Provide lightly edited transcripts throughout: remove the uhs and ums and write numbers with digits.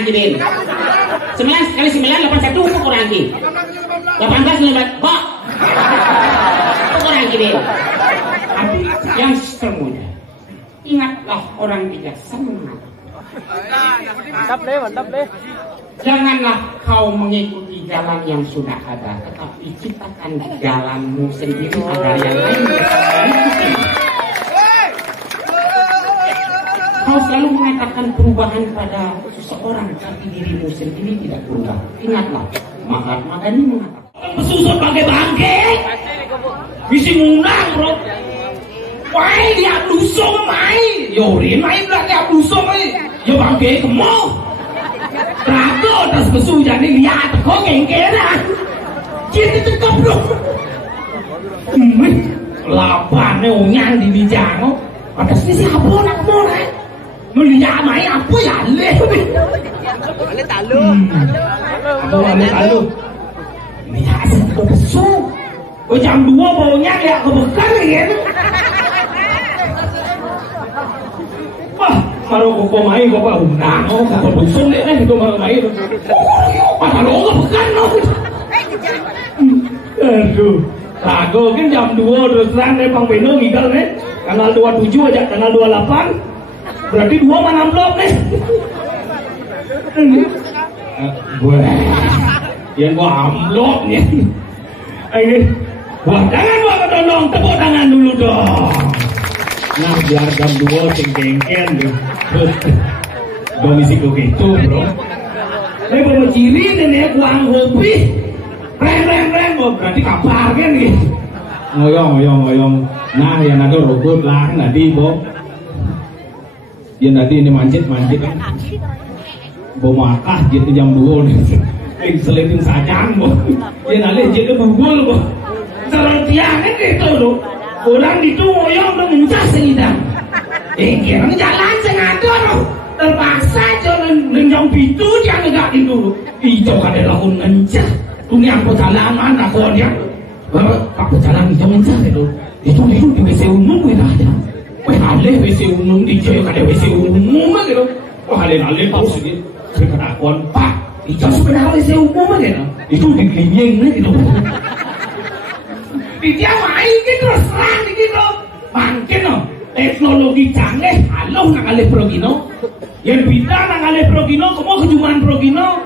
kurang kiri. 9 kali 9 81 apa kurang kiri? 18 19 kok. Kurang kiri. Tapi yang semuanya ingatlah orang bijaksana. Mantap deh. Janganlah kau mengikuti jalan yang sudah ada, tetapi ciptakan jalanmu sendiri agar yang lain mengikuti. Kau selalu mengatakan perubahan pada seseorang, tapi dirimu sendiri tidak berubah. Ingatlah, Mahatma Gandhi mengatakan, "Pesusut pakai bangke, bisi munang bro. Wah, dia lusung mai, yorin mai belah dia lusung mai, yo bangke kemo. Rago atas pesu jadi lihat, kau genggeran. Jadi tetap bro. Lapan nyonya di bijang, atas ni siapa nak mau nak? Melihat mai apa ya leh? Ale talu. Lihat satu pesu. Oh jam 2 baunya lihat kebekan ya. Wah, kalau kau main kau pak undang, kau busung deh, itu baru main. Kalau kau bukan, aduh, lagu kan jam 2 terus terang deh Bang Beno ngidal nih, kanal 27 aja, kanal 28, berarti 2 mana blok nih? Gue, yang gua amblok nih, ini, wah jangan gua kedondong, tepuk tangan dulu dong. Nah biar jam 2 ceng-cengken deh. Domisi gue gitu bro. Ini bawa ciri nih kuang kopi. Reng berarti kabar kan nih. Ngoyong. Nah yang ada robot lah tadi bo. Yang tadi ini manjit kan. Bawa makah gitu jam 2 nih. Selitin sajang bo. Yang ada jadi bubul bo. Serang tiang kan gitu loh. Orang itu ngoyong udah mencah sehidang. Kira jalan sengaja terpaksa jalan nenjong pintu dia negak dulu. Itu kada lahun mencah. Dunia aku jalan mana kau dia? Aku jalan itu mencah itu. Itu di WC umum kita aja. Wah ale WC umum di jauh kada WC umum gitu. Wah ale tahu sih. Kada kon pak. Itu sebenarnya WC umum gitu. Itu di klinik gitu. Dia main gitu serang gitu makin no teknologi canggih halo nak alih progino yang bida nak alih progino kamu kejuman progino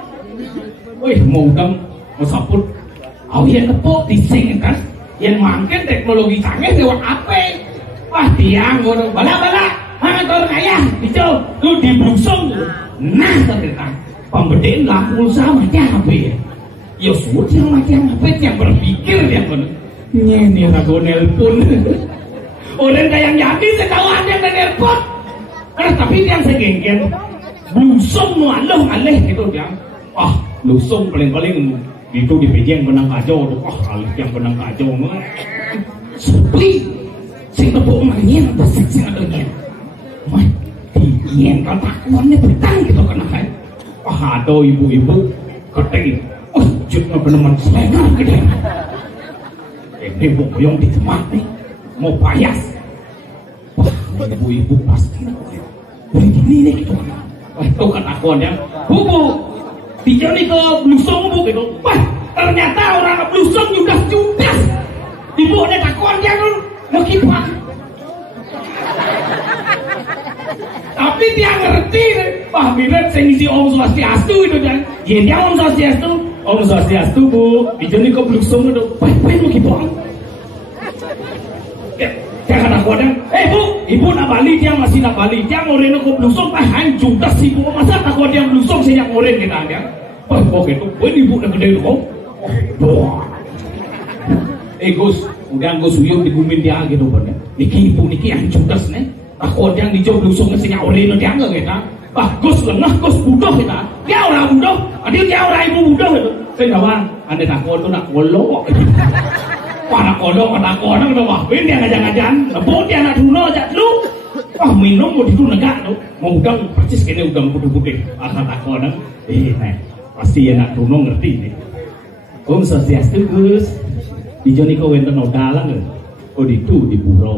wih mau dong mau saput au yang tepuk dising kan yang makin teknologi canggih lewat apa wah tiang ngono bala mana kau kaya itu lu dibusung nah ternyata pembedaan laku sama macam apa ya sudah macam apa yang berpikir dia benar ini ragu nelpon orang kayak yakin sekawan yang nelpon tapi yang segenggen lusung aleh gitu dia lusung paling itu di pejeng benang kacau alih yang benang kacau sepi sing tepuk manyin basik sing adanya mah diien kan takuannya betang gitu kena kan ada ibu-ibu keting jutnya beneran selengah gede ini boyong di tempat nih mau payas wah ibu-ibu pasti begini nih gitu wah itu kan akuan yang bu dia nih ke blusong bu gitu wah ternyata orang ke blusong judas ibu ada akuan dia dulu mau kipas tapi dia ngerti wah bila saya ngisi Om Swastiastu itu kan dia Om Swastiastu bu dia nih ke blusong itu wah mau kipas jangan aku ada bu ibu nak balik dia masih nak balik dia ngoren aku blusong hancur dah si bu masa tak ada yang blusong saya ngoren kita ada wah kok itu ibu nak gede kok Gus udah Gus uyuk digumin dia gitu bener niki ibu niki hancur dah nih aku ada yang dicoba blusong saya ngoren dia enggak kita Gus lengah Gus budoh kita dia orang budoh dia orang ibu budoh itu saya jawab ada takut tu nak wolok para kodok udah wah dia ngajang-ngajang lebut dia anak duno aja lu wah minum mau itu negak lu mau udang persis kene udang putih-putih asal tak kodok nah pasti anak duno ngerti nih Om Swastiastu Gus di joni kau wenten odalang itu di pura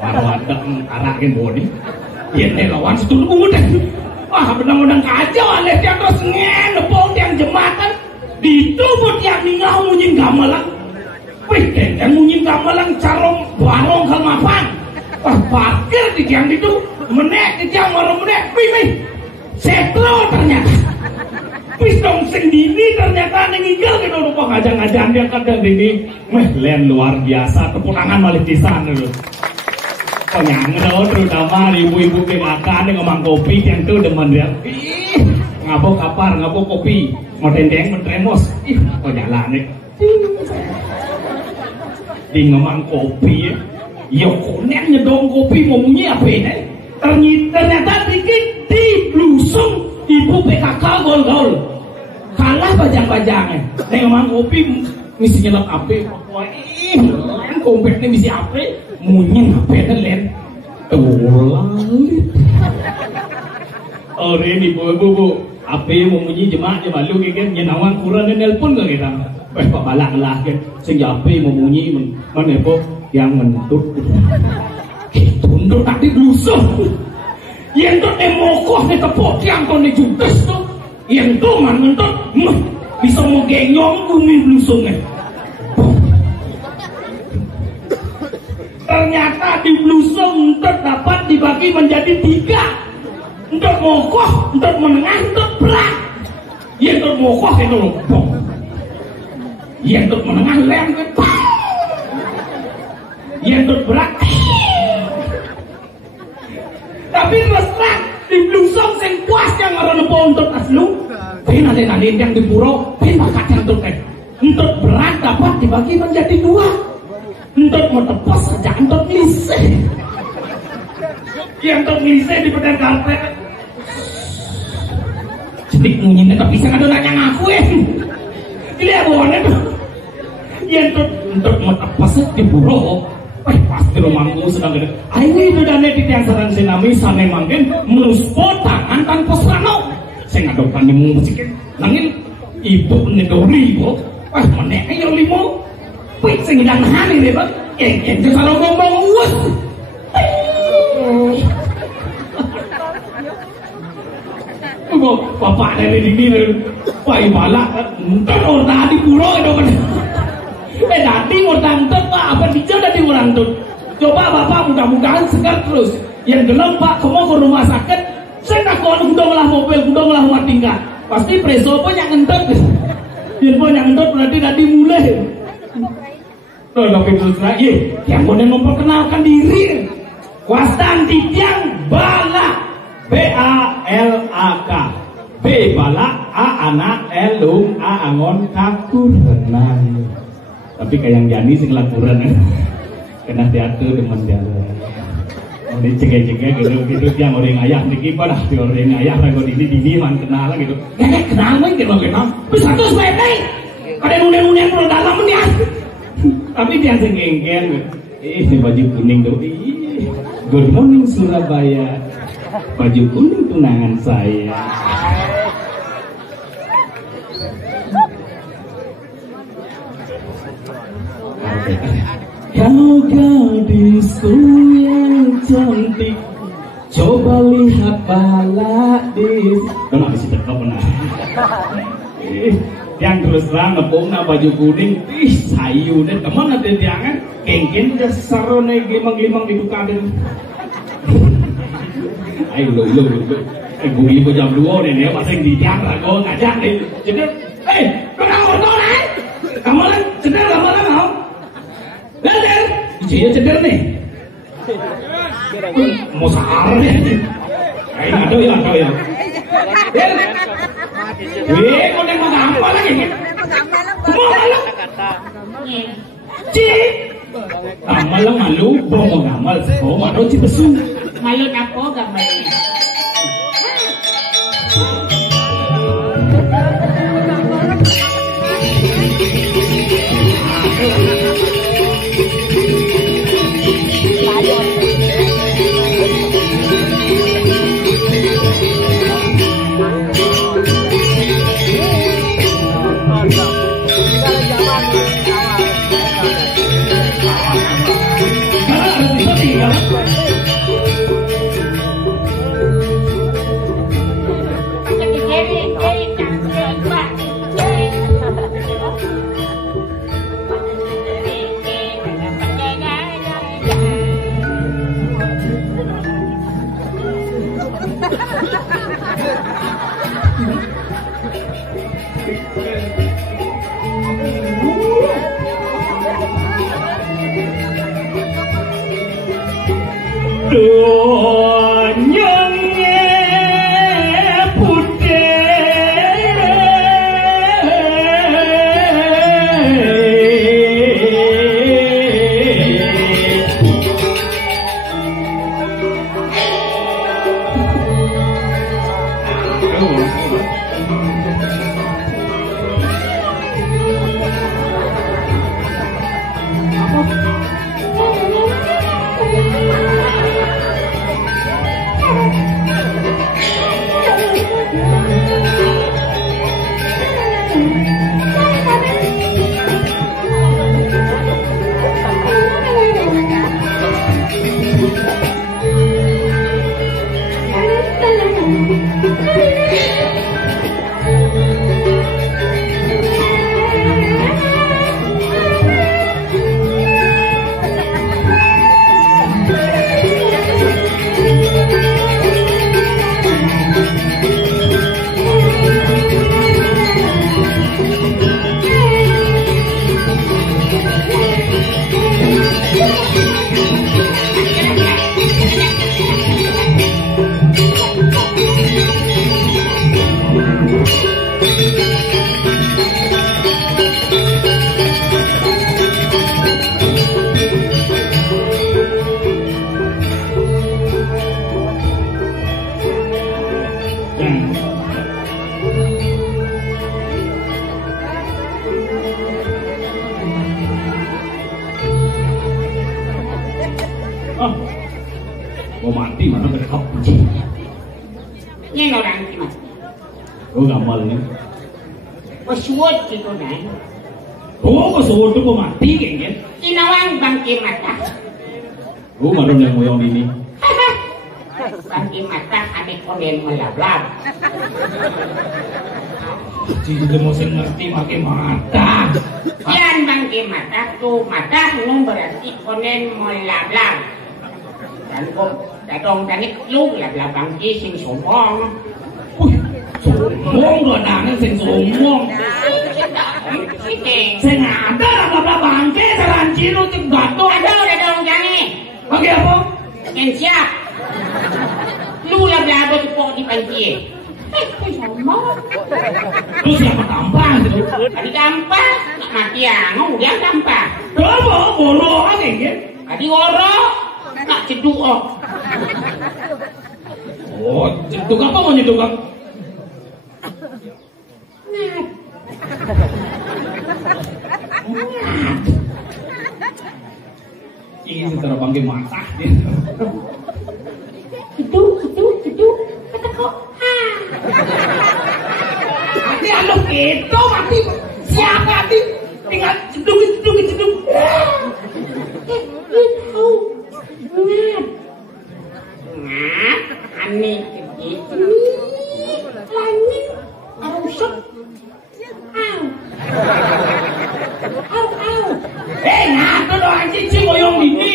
warwada arakin bodi ya lawan situ udah Wah benar-benar kacau alih tiang terus ngenepong tiang jembatan. Ditubut tiang ningau munyin gamelang. Wih yang munyin gamelang carong barong kalmapan. Wah parkir di tiang itu. Menek di tiang marah menek. Wih setro ternyata. Wih dong sendiri ternyata nengigel gitu. Lupa ngajang-ngajang dia kadang ini. Wih len luar biasa. Tepuk tangan balik di sana dulu. Penyanyi terutama ibu-ibu kenakan yang ngomong kopi yang tuh demen dia. Ih, ngabok kapar, ngabok kopi, mau tendeng, mentremos. Ih, kok jalan nih. Di ngomong kopi, ya konen nyedong kopi mau bunyi apa ini? Ternyata dikit di blusung ibu PKK gol-gol. Kalah bajang-bajangnya. Nih ngomong kopi misi nyelap api. Wah, ih, kompetnya misi api. Munyin apa ya len lalit ini bu apa mau munyi jemaah lu kan nyenawang kurang dan nelpon ke kita pak balak lah kan sehingga apa mau munyi mana yang mentut tunduk tadi blusuh yang tuh emokoh di tepuk yang tuh judes tuh yang tuh mentut bisa mau genyong bumi blusungnya. Ternyata di blusung dapat dibagi menjadi 3. Untuk mokoh, untuk menengah, untuk berat. Yang untuk mokoh itu lopong. Yang untuk menengah lem ke yang untuk berat. Tapi terus terang di blusung sing puas yang orang lepo untuk aslu. Pin ada yang di puro, pin bakat yang untuk berat dapat dibagi menjadi 2. Untuk metepos saja untuk ngelisih. Yang untuk ngelisih di pedang karpet. Jadi munyin tetap bisa ada nanya ngaku ya. Dilihat bawahnya tuh. Yang untuk metepos di buruk. Pasti rumahmu sedang gede. Ini itu dana di tiang sarang sinami sana manggen meluspo tangan tanpa serano. Saya ngadokkan di musikin. Nangin ibu ngedori ibu. Wah meneknya yang 5. Wih, sing hidang hari deh bang. Yang kalau ngomong wus. Bapak dari ini Pak Ibala entar orang tadi puro itu kan. Tadi orang entar Pak apa dijauh dari orang tuh. Coba Bapak mudah-mudahan segar terus. Yang gelap Pak kamu ke rumah sakit. Saya tak kau gudang lah mobil, gudang lah rumah tinggal. Pasti preso pun yang entar. Yang pun yang entar berarti tadi mulai. Tapi terus lagi, yang boleh memperkenalkan diri. Wastan Tiang Balak, B-A-L-A-K, B Balak, A anak, L A angon, kaku renang. Tapi kayak yang Jani sing lakuran kan, kena diatur dengan jalan. Ini cegah-cegah gitu yang orang ayah niki pada orang ayah ragu ini man kenal gitu. Kenal mah gitu kenal. Bisa terus baik. Ada nunen perlu dalam nih. Tapi dia sengengken, ini baju kuning tuh, good morning Surabaya, baju kuning tunangan saya. Kau gadisku yang cantik, coba lihat balak di. Kenapa sih tetap benar? Yang terus terang ngepung na baju kuning, ih sayu deh teman nanti tiangan, kengken dasar negi manglimang di bukaden. Ayo lo, bumi jam 2 nih, masing di tiang rago ngajak nih, jadi, kenapa motor nih? Kamu lah, ceder lama mau? Ceder, iya ceder nih. Mau sahar nih, ada ya. Wih, kau yang mau apa lagi? Semua malam. Cik. Gamal lang malu, mau gamal. Oh, malu cipesu. Malu apa gamal? Mau mati mana berkap? Ini orang mati. Lu ngamal nih. Pesuat gitu kan? Oh, pesuat tuh mau mati kayaknya. Inawang bangkit mata. Lu mana yang moyong ini? Bangkit mata ada konden melabrak. Jadi udah mau ngerti pakai mata. Yan bangkit mata tuh mata nung berarti konden melabrak. Dan kok datang tadi lu labrak bangkit sing sombong. Sombong loh nana sing sombong. Sing ada labrak bangkit teranci lu tuh gato. Ada dong jangan. Pakai apa? Yang siap. Lu labrak tuh kok di bangkit. Sombong. Lu siapa tampang itu? Adi gampang, nak mati angau dia gampang. Coba bolo aja ya. Adi orok, nak ceduk oh. Oh, ceduk apa mau ceduk apa? Ngat. Ini secara bangke masak dia. Itu, kata kok. Mati anu gitu, mati siapa mati? Tinggal ceduk. Ngat, aneh gitu. Langit, rusuk. Au. Ngato doang anjing sih moyong ini.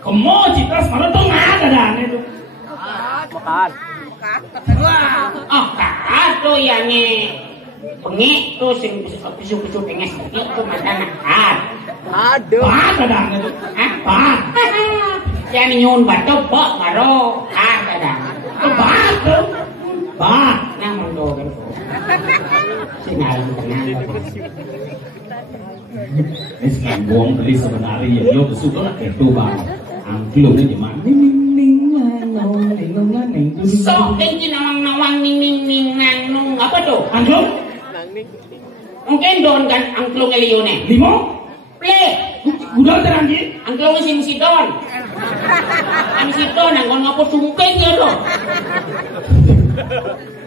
Kemo cita sekarang tuh ngada dah itu. Makan. Oh, kado yang pengek tuh sing pisu-pisu pengen itu mata nakat. Aduh. Ada dah itu. Hah? Yang nyun batu bok baru ada dah. Batu. Bat. Nah mundo kan. Sinal tenang. Ini sekarang buang beli sebenarnya ya yo kesuka lah itu bang. Angklungnya gimana? Sok tinggi nawang ning nang apa tuh? Angklung? Mungkin don kan angklung elione. Limo? Ple. Udah teranjir? Angklung si don. Ang si don ang ngono sungkeng ya lo.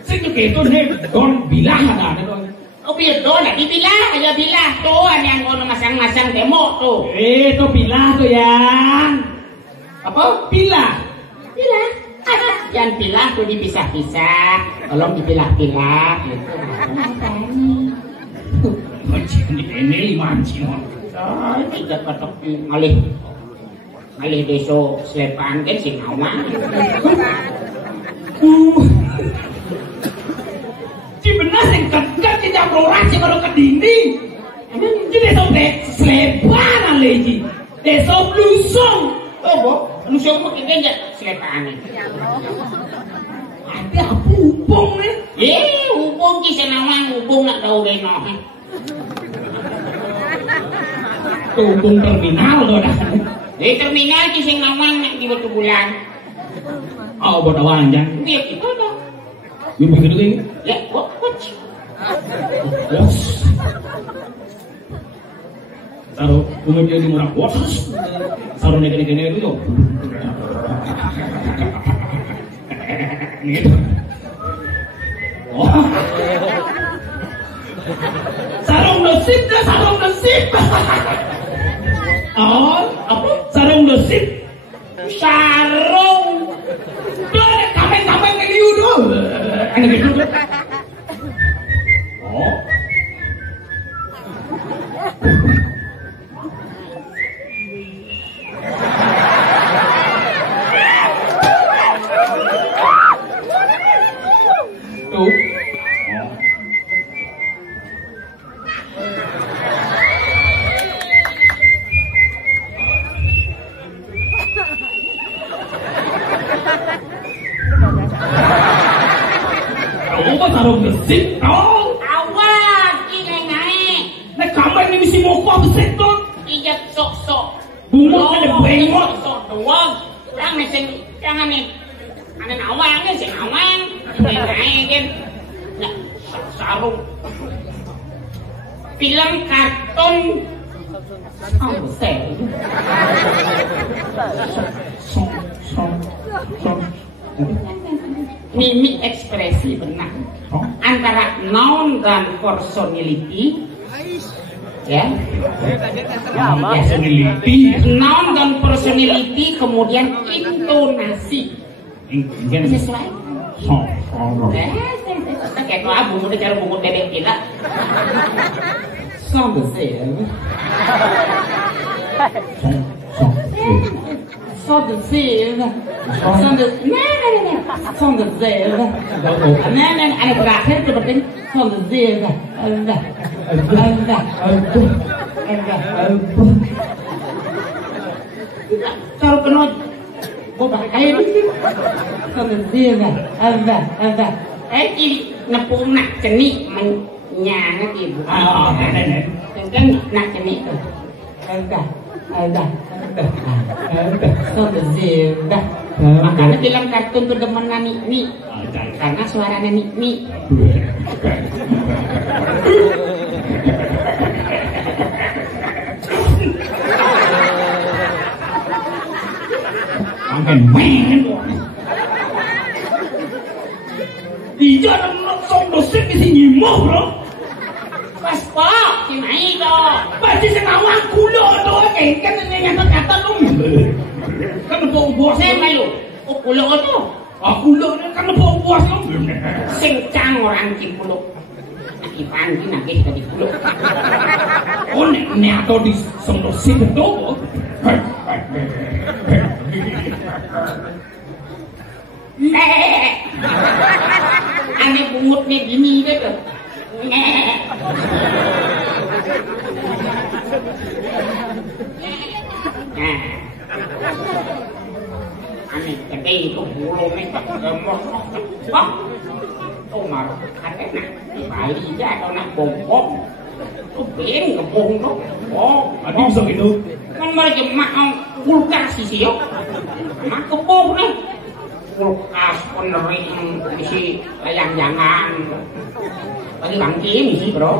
Sing itu nih don bilang ada don. Oh biar don lagi bilah aja bilah tuh yang ngono masang-masang demo tuh. Itu bilah tuh yang apa? Bilah. Yang pilah tuh dipisah-pisah, tolong dipilah-pilah gitu. Mancing ini mancing. Tidak patok ngalih deso selepan kan sing awan. Si benar sing kegat kita ora sih karo ke dinding. Iki desa slepan lagi. Desa lusung. Oh, Bo, lusung kok iki ya slepane. Ada hubung nih. Hubung ki senawang hubung nak tau reno. Hubung terminal to dah. Terminal ki sing nawang nak di Batu Bulan. Oh, bodo wanjang. Dia itu dah. Yung begitu kayak Ya, what? Bos. Taruh kemudian di murah bos. Taruh negara-negara itu yo. Gitu. Oh. Sarung nasib dah, sarung nasib. Oh, apa? Sarung nasib. Sarung. Tuh, kameng-kameng kayak gitu. Ada gitu. Oh. Tuh. Sarung besi, oh, Awas, ini naik. Nek kamar ini mesti mau apa besi tuh? Iya sok-sok. Bunga ada bengok. Sok doang. Orang mesin jangan nih. Ada nawangnya sih nawang. Ini naik kan. Nah, sarung. Film kartun. Oh, besar. Mimik ekspresi benar antara noun dan personality, ya, personality, noun dan personality, kemudian intonasi sesuai. Kayak tuh abu udah cara bungut bebek kita. Sans de Sans de zèle. Sans de... Sans de zèle. Ada berakhir seperti sans de zèle. Taruh penuh. Bobak air. Sans de zèle. Ini nepung nak cenik menyangat ibu. Kan nak cenik tuh. Makanya bilang kartun tuh demenan Nikmi karena suaranya Nikmi. Makan main. Iya nang sok dosen di sini mau bro. Pas kok, sinai kok. Pasti senawang kulo to, kan nyata-nyata lu. Kan bos Saya malu. Oh, kulo itu. Kulo kan bos lu. Sing cang orang Cipulo. Ipan ki nagih tadi kulo. Oh, nek atau di sono sing to. Ane bungutnya gini gitu. Nah, aneh gede itu bulunya gemuk. Wah, tuh marah katanya di Bali aja atau nak bongkok. Tuh ben kebong tuh. Oh, Adi bisa gitu. Kan mau jemak kulkas sih yuk. Mak kebong nih. Kulkas penerim isi layang-yangan. Bagi bangki sih bro.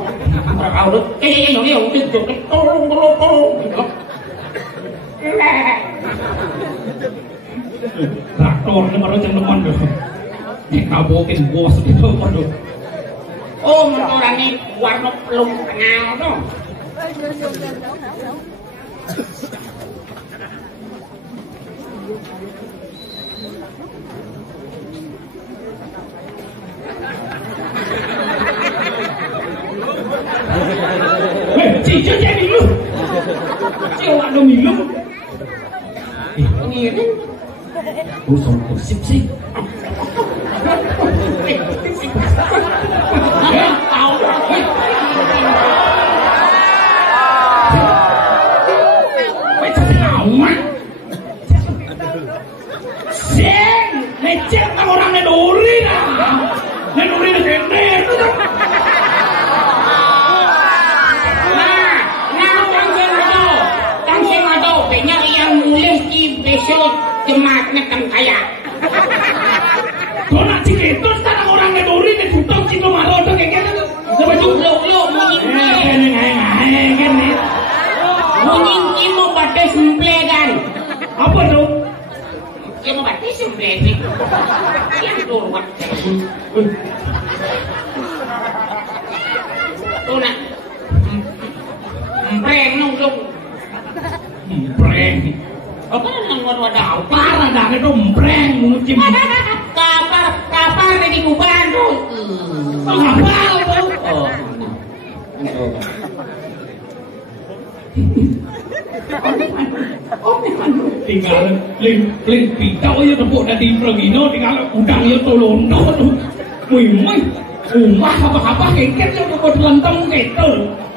Kau tuh ini yang tuh tolong. Traktornya baru jam depan tuh. Ini kabokin bos gitu waduh. Oh, motoran ini warna pelung tengah tuh. Chị chưa chạy mình luôn. Chị bạn đâu mình luôn. Ini kan Ủa xong tôi xếp. tahu itu sekarang orang ngeduri ke jutok situ marodo kayak gitu. Coba lo Ini ngai kan nih. Munyi mau pakai semple kan? Apa tuh? Dia mau pakai semple nih. Yang turun. Tuh nak. Empreng nung. Empreng. Apa yang wadah? Parah dah itu empreng muncim. Kapar di kuban tuh. Apa tuh? Tinggal ling pitau aja tepuk dari Progino tinggal udang ya tolondo tuh. Wih, rumah apa keket ya kok lenteng gitu.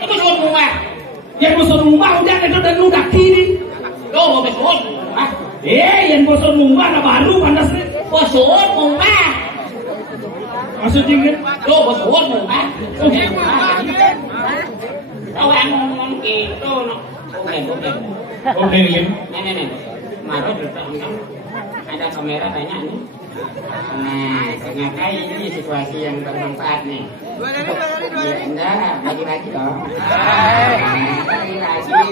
Itu suruh rumah. Yang bosan rumah udah itu dan udah kiri. Lo mau besok rumah. Yang bosan rumah ada baru panasnya. Besok rumah. Maksudnya kan? Lo besok rumah. Tahu yang ngomong gitu, no. Bukan. Oke, Lim. Nih. Marah ada kamera banyak nih. Nah, ternyata ini situasi yang bermanfaat nih. Ya, enggak, bagi-bagi dong.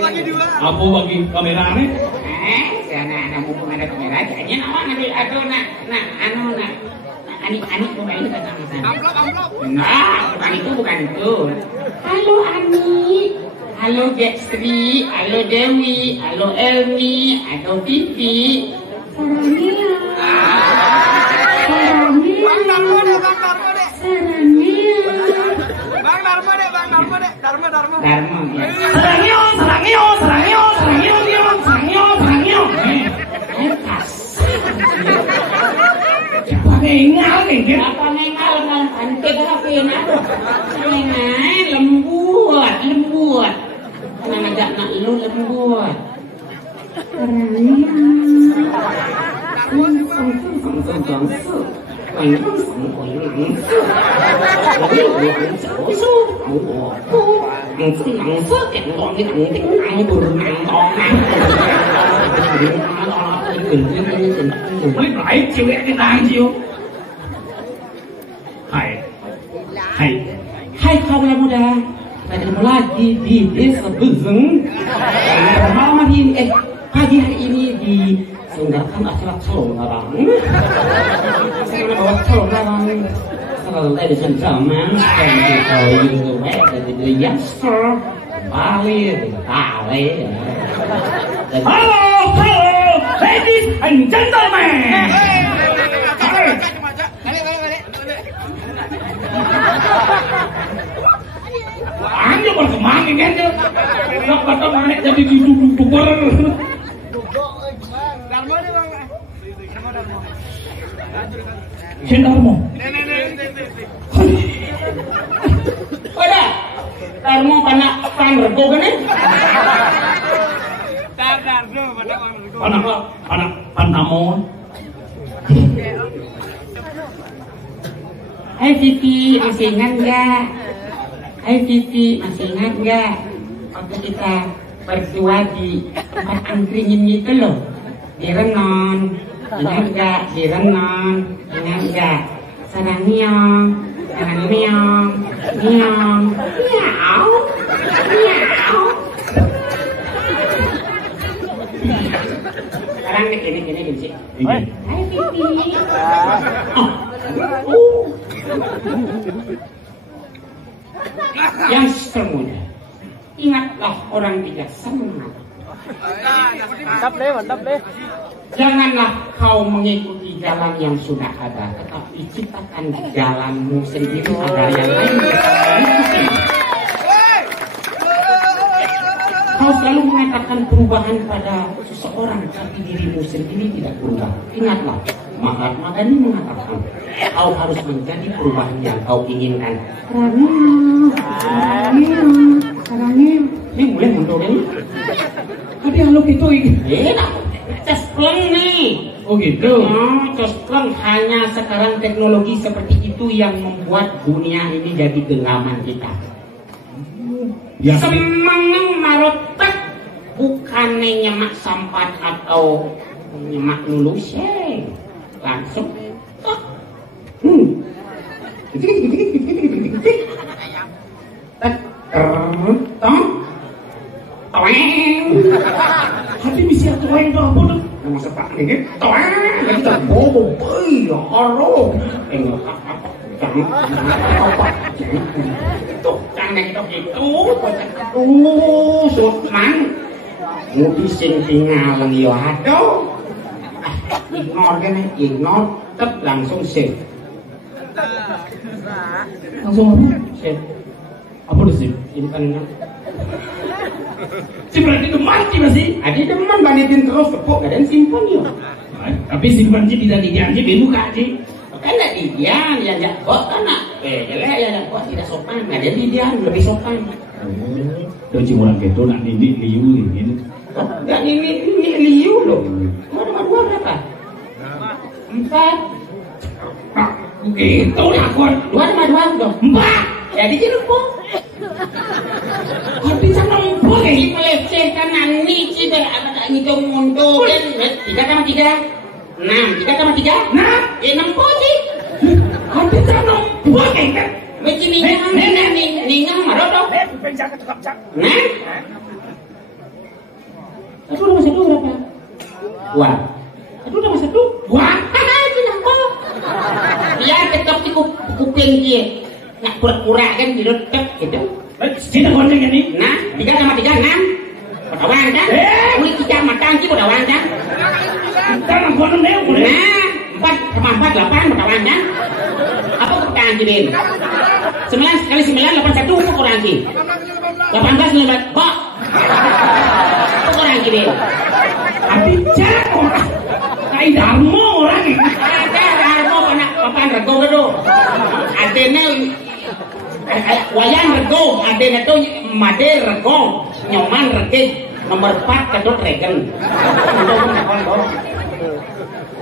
Bagi dua. Apa bagi kamera nih? Karena mumpung ada kamera, kayaknya nama nanti aduh nak, Ani bukan itu kata amplop. Nah, bukan itu. Halo Ani, halo Gexri, halo Dewi, halo Elmi, halo Vivi. Bang Darmo deh. Darmo. Sarangyo. Nengal kayak Apa nengal antik apa nak? Nengal lembut. Jangan ajak nak lu lembut. mới lại chiều lẽ cái tang chiều Hai kaum yang muda, ketemu lagi di Desa Bezeng. Malam ini, pagi hari ini diselenggarakan acara calon larang. Saya bawa calon larang. Hello, ladies and gentlemen, thank you for using the web and the youngster, Bali, Bali. halo ladies and gentlemen Anjo berkemangin kan dia nak patah naik jadi youtuber Darmo deh bang. Darmo. Darmo Udah, Darmo panak pan rego kan nih? Darmo pada bang. anak Pantamon Hai Vivi, masih ingat nggak? Hai Vivi, masih ingat nggak? Waktu kita berdua di tempat angkringin itu loh, di Renon. Ingat nggak? Di Renon. Ingat nggak? Sarangnyong, sarangnyong, nyong, miau, miau. Sekarang gini sih. Hai Vivi. Yang termuda, ingatlah orang bijaksana. Mantap deh. Janganlah kau mengikuti jalan yang sudah ada, tetapi ciptakan jalanmu sendiri agar yang lain mengikuti. Kau selalu mengatakan perubahan pada seseorang, tapi dirimu sendiri tidak berubah. Ingatlah, Mahatma Gandhi mengatakan, kau harus menjadi perubahan yang kau inginkan. Ini boleh untuk ini? tapi kalau gitu Cespleng nih. oh gitu Cespleng hanya sekarang teknologi seperti itu yang membuat dunia ini jadi genggaman kita. ya Semeneng marotek bukannya nyemak sampat atau nyemak lulus langsung Hati bisa tuain tuh apa tuh? Nama sepak ini, lagi tak bobo, ya Allah. Tuh, jangan gitu. Sultan. Mudi sing tinggalan yo aduh. Ignore kan, ignore, tetap langsung save. Langsung apa? Save. Apa tuh sih? Simpan. Si berarti deman sih masih. Adi teman balikin terus tepuk, gak ada yang simpan yuk. Tapi simpan sih tidak dijanji dibuka sih. Kan tidak didian, ya kok kan jelek ya kok tidak sopan. Nggak jadi didian, lebih sopan. Tuh cimuran gitu, nak didik liu gitu. Enggak ini liu loh. Dua berapa? 4. Gitu lah kon. Dua dong. 4. Jadi jeruk. Kon bisa nombor Ini melecehkan nani sih ada ngitung mundur kan 3 tambah 3 6 tambah 3 Nah, 6 sih. kon bisa nombor kan? Macam ni marah dong. Nah. Satu tambah 1 berapa? 2. 1 tambah 1 2. Itu nampak. Biar tetap di kuping dia. Nak pura-pura kan diletak gitu. Kita konteng ini. Nah, 3 tambah 3 6. Padawan kan? Boleh 3 matang sih padawan kan? Kita nak konteng deh, boleh. Nah, 4 tambah 4 8 padawan kan? Apa kekurangan sih, Den? 9 kali 9 81 apa kurang sih? 18 19 kok? Apa kurang sih, Den? Tapi cek orang. Kayak Darmo orang ini. Ada Darmo papan rego gitu. Adene wayang rego, adene tuh made rego, nyoman rege, nomor 4 kedot regen.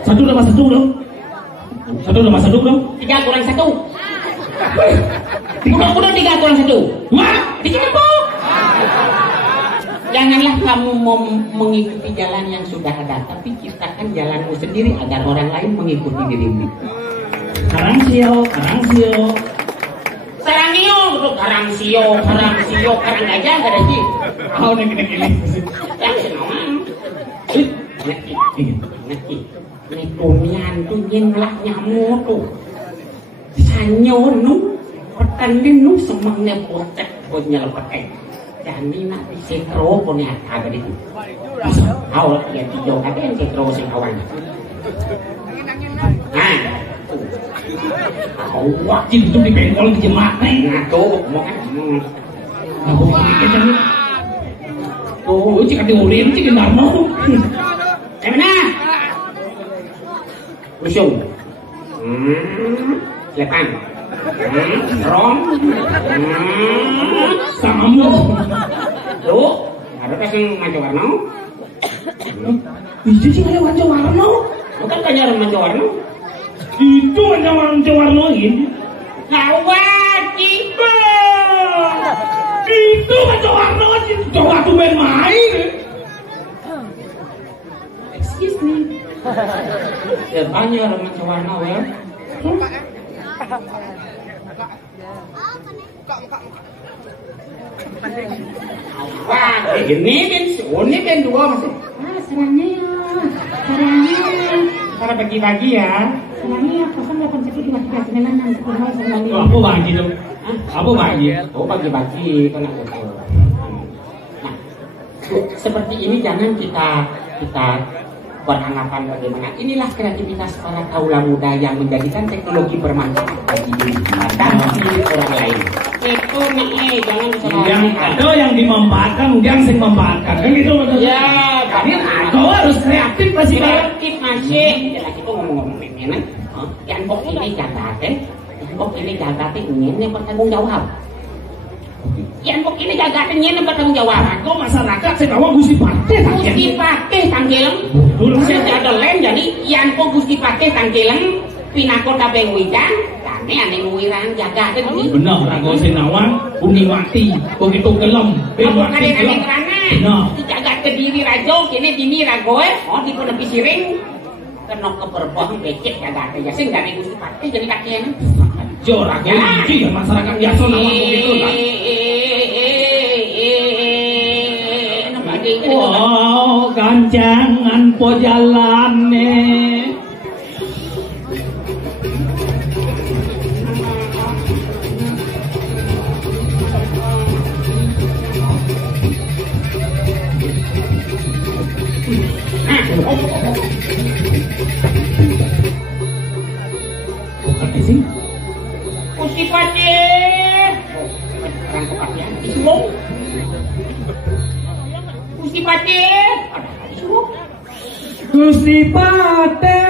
Satu tambah 1 dong. 1 tambah 1 dong. 3 kurang 1. Udah 3 kurang 1. Wah, Dikit apa? Janganlah kamu mau mengikuti jalan yang sudah ada, tapi ciptakan jalanmu sendiri agar orang lain mengikuti dirimu. karang sio. Karang sio, karang gajah gak ada sih. Kau nek ini. Yang senang. Nanti, nekunian tuh nyenlak nyamuk tuh. Sanyo nu, petani nu semangnya potek punya lepetek. Jadi nanti sekro punya agak itu. Tahu lah ya tiga ada yang sekro sing kawan. Nah, Awak itu di bengkol di jemak nih. ngaco mau kan? Aku pikir kan. Oh, jika diurin jika Darmo. Mana? Usung. Lepan. Rom. Sama. Tuh, ada pasang macam warna. Itu sih ada warna. Bukan kajar macam warna. Itu ada warna ini. Wajib. Itu ada warna sih. Coba tuh main. Excuse me. Ya banyak macam warna ya. Wah, ini kan 2 masih. Serangnya. Cara bagi-bagi ya. Serangnya 0812339 Apa bagi dong? Apa bagi? Oh, bagi-bagi kan ada. Nah, seperti ini jangan kita beranggapan bagaimana. Inilah kreativitas para kaula muda yang menjadikan teknologi bermanfaat bagi diri dan bagi orang lain. Itu nih, jangan Yang ada yang dimanfaatkan, yang sing memanfaatkan kan gitu betul. ya, Tapi kau harus kreatif pasti kreatif masih. Jelas itu ngomong-ngomong memang. Yang kok ini jagate, yang bertanggung jawab. Yang kok ini jagate yang bertanggung jawab. Kau masyarakat sebawa Gusti Patih Gusti Patih tangkeleng. Ada lain jadi yang kok Gusti Patih tangkeleng pinakota bengwidan. Ane wirang jaga kan ini. Benar, rago senawang, uniwati, begitu gelem, Apa kade ane kerana? Nah, Jaga kediri rajo, kini dini rago oh di penepi siring. Kena keberbohong becek jaga ya sing gak Gusti Patih jadi kakian. Jora kelinci ya masyarakat biasa nama begitu kan. Oh, ganjangan po jalane. Bukan sih? Gusti Pati. Orang kepastian disuruh. Gusti Pati. Disuruh. Gusti Pate.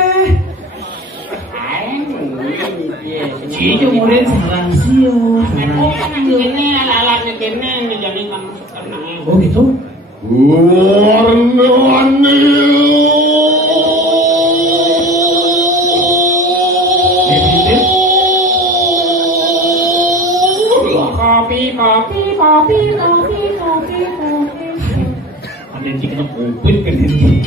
Cijo murid sarang sio. Oh, kan ini ala-ala kene jadi kan tenang. Oh gitu? Warna-warni. Kopi. Ada yang kena kupit kan ini.